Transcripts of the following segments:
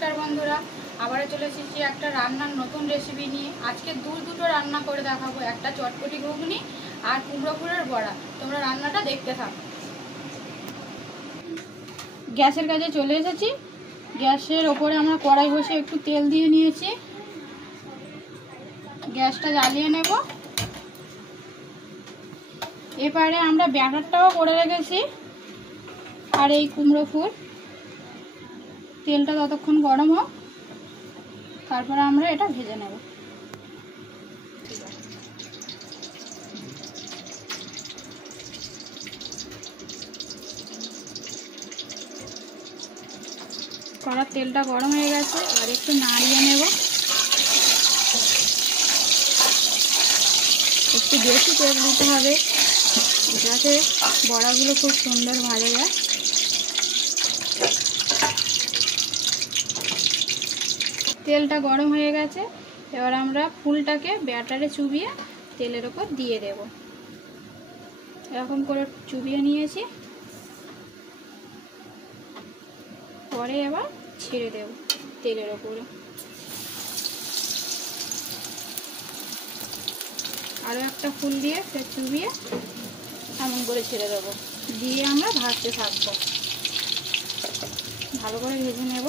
नमस्कार बंधुरा आबारो चले एसेছি একটা রান্নার নতুন রেসিপি নিয়ে। আজকে দুটো রান্না করে দেখাবো, একটা চটপটি ঘুগনি আর কুমড়ো ফুলের বড়া। তোমরা রান্নাটা দেখতে থাকো। গ্যাসের কাছে চলে এসেছি। গ্যাসের ওপরে আমরা কড়াই বসে একটু তেল দিয়ে নিয়েছি। গ্যাসটা জ্বালিয়ে নেব। এবারে আমরা ব্যাটারটাও করে রেখেছি আর এই কুমড়ো ফুল। তেলটা ততক্ষণ গরম হোক, তারপরে আমরা এটা ভেজে নেব। কড়ার তেলটা গরম হয়ে গেছে, আর একটু নাড়িয়ে নেব। একটু বেশি তেল দিতে হবে যাতে বড়াগুলো খুব সুন্দর ভাজা যায়। তেলটা গরম হয়ে গেছে, এবার আমরা ফুলটাকে ব্যাটারে চুবিয়ে তেলের ওপর দিয়ে দেব। এরকম করে চুবিয়ে নিয়েছি, পরে এবার ছেড়ে দেব তেলের ওপরে। আরও একটা ফুল দিয়ে ফের চুবিয়ে এমন করে ছেড়ে দেবো, দিয়ে আমরা ভাজতে থাকবো। ভালো করে ভেজে নেব।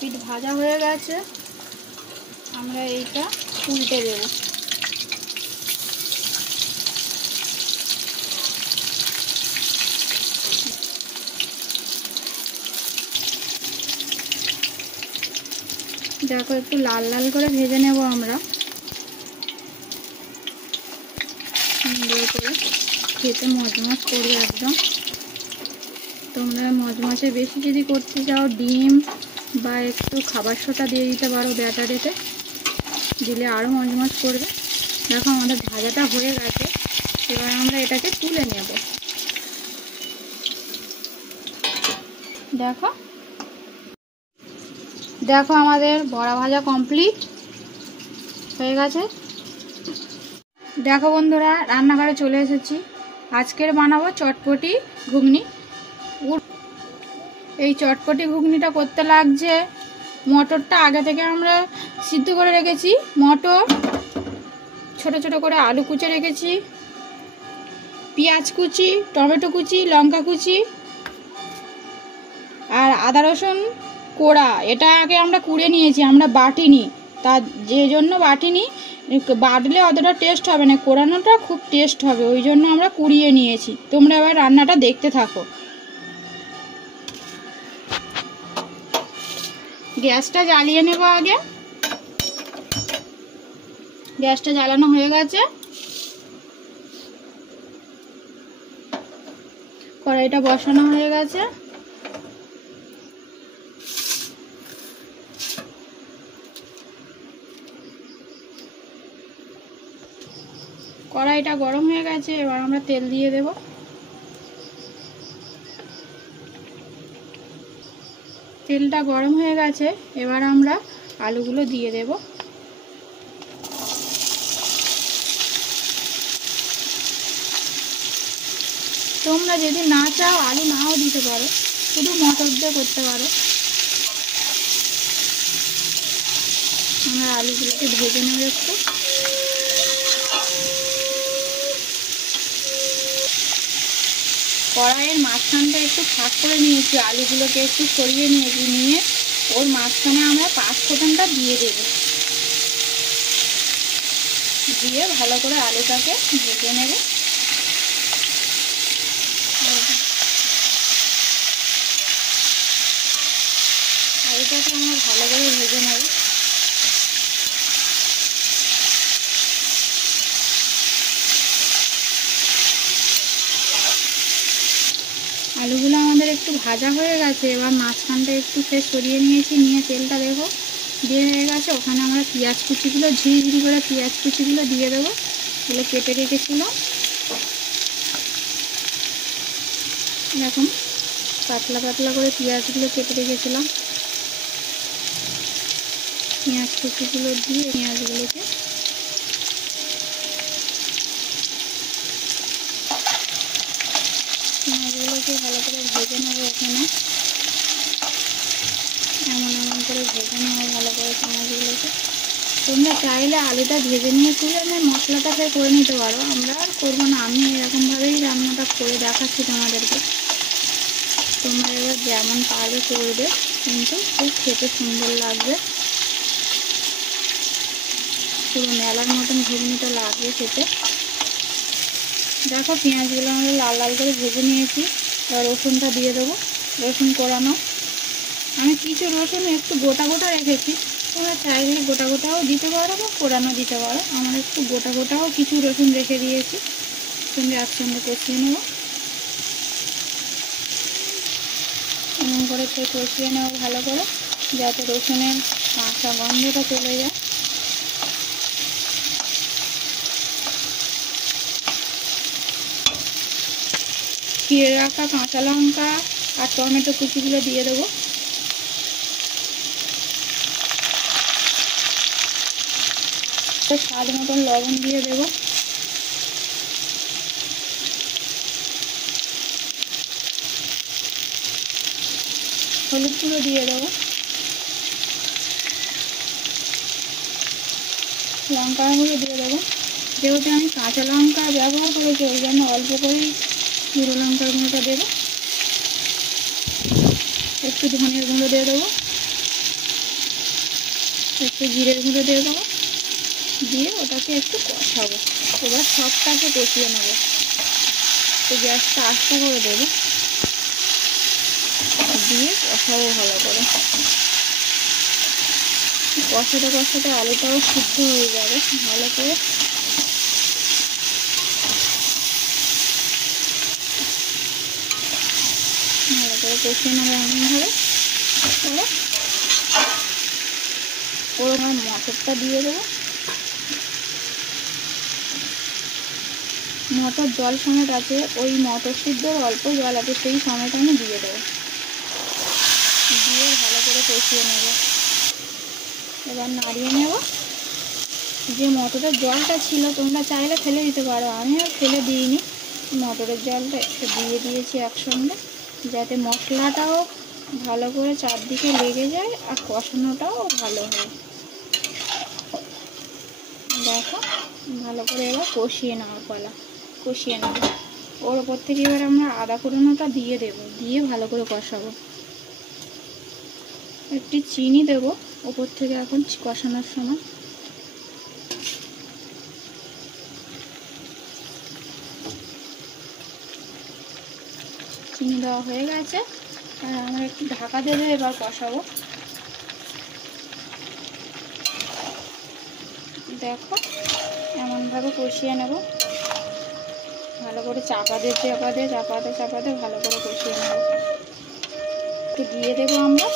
পিঠ ভাজা হয়ে গেছে, আমরা এইটা উল্টে দেব। দেখো একটু লাল লাল করে ভেজে নেব আমরা, সুন্দর করে খেতে মজমজ করবে একদম। তোমরা মজমজে বেশি যদি করতে চাও ডিম বা একটু খাবার সোডা দিয়ে দিতে পারো ব্যাটারেতে, দিলে আরও মজমজ করবে। দেখো আমাদের ভাজাটা হয়ে গেছে, এবার আমরা এটাকে তুলে নেব। দেখো দেখো আমাদের বড়া ভাজা কমপ্লিট হয়ে গেছে। দেখো বন্ধুরা, রান্নাঘরে চলে এসেছি। আজকের বানাবো চটপটি ঘুগনি। এই চটপটি ঘুগনিটা করতে লাগছে, মটরটা আগে থেকে আমরা সিদ্ধ করে রেখেছি। মটর ছোট ছোট করে আলু কুচে রেখেছি, পেঁয়াজ কুচি, টমেটো কুচি, লঙ্কা কুচি আর আদা রসুন কোড়া। এটা আগে আমরা কুড়ে নিয়েছি, আমরা বাটিনি। তার যে জন্য বাটিনি, বাটলে অতটা টেস্ট হবে না, কোড়ানোটা খুব টেস্ট হবে, ওই জন্য আমরা কুড়িয়ে নিয়েছি। তোমরা এবার রান্নাটা দেখতে থাকো। গ্যাসটা জ্বালিয়ে নেব আগে। গ্যাসটা জ্বালানো হয়ে গেছে, কড়াইটা বসানো হয়ে গেছে। কড়াইটা গরম হয়ে গেছে, এবার আমরা তেল দিয়ে দেব। তেলটা গরম হয়ে গেছে, এবার আমরা আলুগুলো দিয়ে দেব। তোমরা যদি না চাও আলু নাও দিতে পারো, শুধু মটর দিয়ে করতে পারো। আমরা আলুগুলোকে ভেজে নেব একটু। কড়াইয়ের মাঝখানটা একটু ফাঁক করে নিয়েছি, আলুগুলোকে একটু সরিয়ে নিয়েছি, নিয়ে ওর মাঝখানে আমরা পাঁচ ফোড়নটা দিয়ে দেব। দিয়ে ভালো করে আলুটাকে ভেজে নেব। আলুটাকে আমরা ভালো করে ভেজে নেব। আলুগুলো আমাদের একটু ভাজা হয়ে গেছে, এবার মাঝখানটা একটু ফের সরিয়ে নিয়েছি, নিয়ে তেলটা দেখো দিয়ে হয়ে গেছে। ওখানে আমরা পেঁয়াজ কুচিগুলো ঝিরিঝিরি করে পেঁয়াজ কুচিগুলো দিয়ে দেবো, এগুলো কেটে রেখেছিলাম। এরকম পাতলা পাতলা করে পেঁয়াজগুলো কেটে রেখেছিলাম। পেঁয়াজ কুচিগুলো দিয়ে পেঁয়াজগুলোকে পেঁয়াজগুলোকে ভালো করে ভেজে নেবো এখানে। এমন করে ভেজে নেবো ভালো করে পেঁয়াজগুলোকে। তোমরা চাইলে আলুটা ভেজে নিয়ে তুলে মশলাটা ফের করে নিতে পারো, আমরা আর করবো না। আমি এরকমভাবেই রান্নাটা করে দেখাচ্ছি তোমাদেরকে। তোমরা এবার যেমন পারবে করবে, কিন্তু খুব খেতে সুন্দর লাগবে। পুরো মেলার মতন ঘুগনিটা লাগবে খেতে। দেখো পেঁয়াজগুলো আমরা লাল লাল করে ভেজে নিয়েছি। এবার রসুনটা দিয়ে দেবো, রসুন কোরানো। আমি কিছু রসুন একটু গোটা গোটা রেখেছি, তোমরা চাইলে গোটা গোটাও দিতে পারো বা কোরানো দিতে পারো। আমার একটু গোটা গোটাও কিছু রসুন রেখে দিয়েছি। সঙ্গে একসঙ্গে কষিয়ে নেব, এমন করে কষিয়ে নেব ভালো করে, যাতে রসুনের কাঁচা গন্ধটা চলে যায়। চিড়ে রাখা কাঁচা লঙ্কা আর টমেটো কুচিগুলো দিয়ে দেবো। স্বাদ মতন লবণ দিয়ে দেবো। হলুদ গুঁড়ো দিয়ে দেবো। লঙ্কার গুঁড়ো দিয়ে দেবো। যেহেতু আমি কাঁচা লঙ্কা ব্যবহার করেছি, ওই জন্য অল্প করেই গুঁড়ো লঙ্কার গুঁড়োটা দেবো। একটু ধনের গুঁড়ো দিয়ে দেবো, একটু জিরের গুঁড়ো দিয়ে দেবো, দিয়ে ওটাকে একটু কষাবো। এবার সবটাকে কষিয়ে নেবো। তো গ্যাসটা আস্তে করে দেবো, দিয়ে কষাবো ভালো করে। কষাতে আলুটাও সিদ্ধ হয়ে যাবে ভালো করে। ভালো করে কষিয়ে নেবো এমনভাবে। ওর আমার মটরটা দিয়ে দেবো। মটর জল সমেত আছে, ওই মটর সিদ্ধর অল্প জল আছে, সেই সমেত আমি দিয়ে দেবো। দিয়ে ভালো করে কষিয়ে নেব। এবার নাড়িয়ে নেব। যে মটরের জলটা ছিল তোমরা চাইলে ফেলে দিতে পারো, আমি আর ফেলে দিইনি। মটরের জলটা একটু দিয়ে দিয়েছি একসঙ্গে, যাতে মশলাটাও ভালো করে চারদিকে লেগে যায় আর কষানোটাও ভালো হয়। দেখো ভালো করে এবার কষিয়ে নেওয়ার পালা, কষিয়ে নেব। ওর ওপর থেকে এবার আমরা আদা কুড়োনোটা দিয়ে দেবো, দিয়ে ভালো করে কষাবো। একটু চিনি দেবো ওপর থেকে এখন কষানোর সময়। চিনি দেওয়া হয়ে গেছে, আর আমরা একটু ঢাকা দেবো, এবার কষাবো। দেখো এমনভাবে কষিয়ে নেব ভালো করে, চাপাতে ভালো করে কষিয়ে নেব। একটু দিয়ে দেবো আমরা।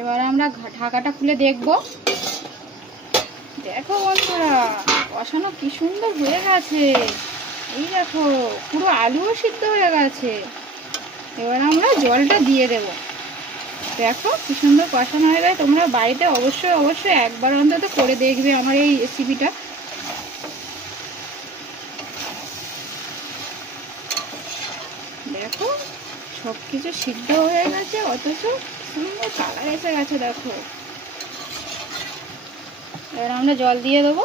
এবার আমরা ঢাকাটা খুলে দেখব। দেখো বন্ধুরা, কষানো কি সুন্দর হয়ে গেছে। এই দেখো পুরো আলুও সিদ্ধ হয়ে গেছে। এবার আমরা জলটা দিয়ে দেব। দেখো কি সুন্দর কষানো হয়ে গেছে। তোমরা বাড়িতে অবশ্যই একবার অন্তত করে দেখবে আমার এই রেসিপিটা। দেখো সব কিছু সিদ্ধ হয়ে গেছে, অথচ সুন্দর কালার এসে গেছে। দেখো এবার আমরা জল দিয়ে দেবো।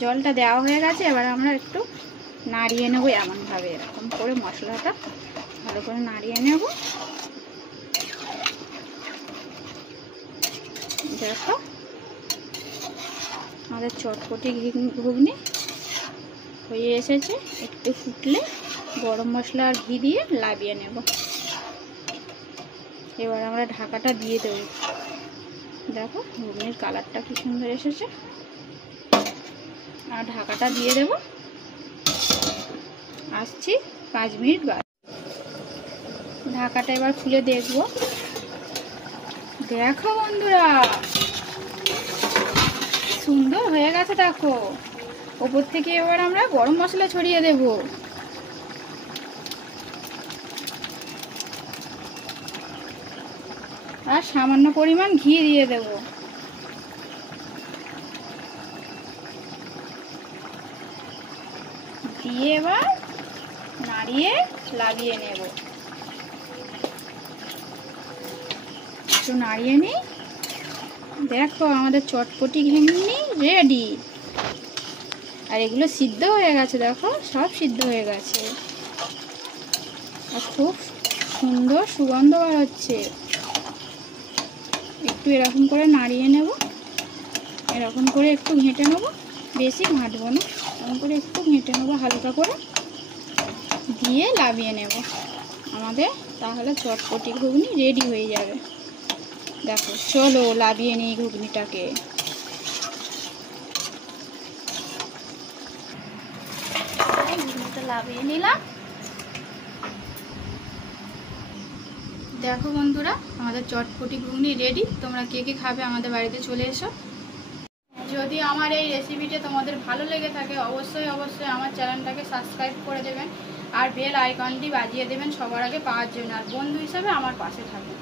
জলটা দেওয়া হয়ে গেছে, এবার আমরা একটু নাড়িয়ে নেবো এমনভাবে, এরকম করে মশলাটা ভালো করে নাড়িয়ে নেব। দেখো আমাদের চটপটি ঘুগনি হয়ে এসেছে। একটু ফুটলে গরম মশলা আর ঘি দিয়ে লাবিয়ে নেব। এবার আমরা ঢাকাটা দিয়ে দেব। দেখো ঘুগনির কালারটা কি সুন্দর এসেছে। আর ঢাকাটা দিয়ে দেব। আসছি 5 মিনিট বাদ। ঢাকাটা এবার খুলে দেখব। দেখো বন্ধুরা সুন্দর হয়ে গেছে। দেখো ওপর থেকে এবার আমরা গরম মশলা ছড়িয়ে দেব। আর সামান্য পরিমাণ ঘি দিয়ে দেব। দিয়ে এবার নাড়িয়ে লাগিয়ে নেব। একটু নাড়িয়ে নিই। দেখো আমাদের চটপটি ঘুগনি রেডি। আর এগুলো সিদ্ধ হয়ে গেছে, দেখো সব সিদ্ধ হয়ে গেছে আর খুব সুন্দর সুগন্ধ বার হচ্ছে। একটু এরকম করে নাড়িয়ে নেব, এরকম করে একটু ঘেঁটে নেব, বেশি ঘাঁটবো না, এরকম করে একটু ঘেঁটে নেবো হালকা করে, দিয়ে লাভিয়ে নেব। আমাদের তাহলে চটপটি ঘুগনি রেডি হয়ে যাবে। দেখো চলো লাভিয়ে নিই ঘুগনিটাকে। ঘুগনিটা লাভিয়ে নিলাম। দেখো বন্ধুরা আমাদের চটপটি ঘুগনি রেডি। তোমরা কে কে খাবে আমাদের বাড়িতে চলে এসো। যদি আমার এই রেসিপিটা তোমাদের ভালো লেগে থাকে অবশ্যই আমার চ্যানেলটাকে সাবস্ক্রাইব করে দেবেন আর বেল আইকনটি বাজিয়ে দেবেন সবার আগে পাওয়ার জন্য। আর বন্ধু হিসাবে আমার পাশে থাকবেন।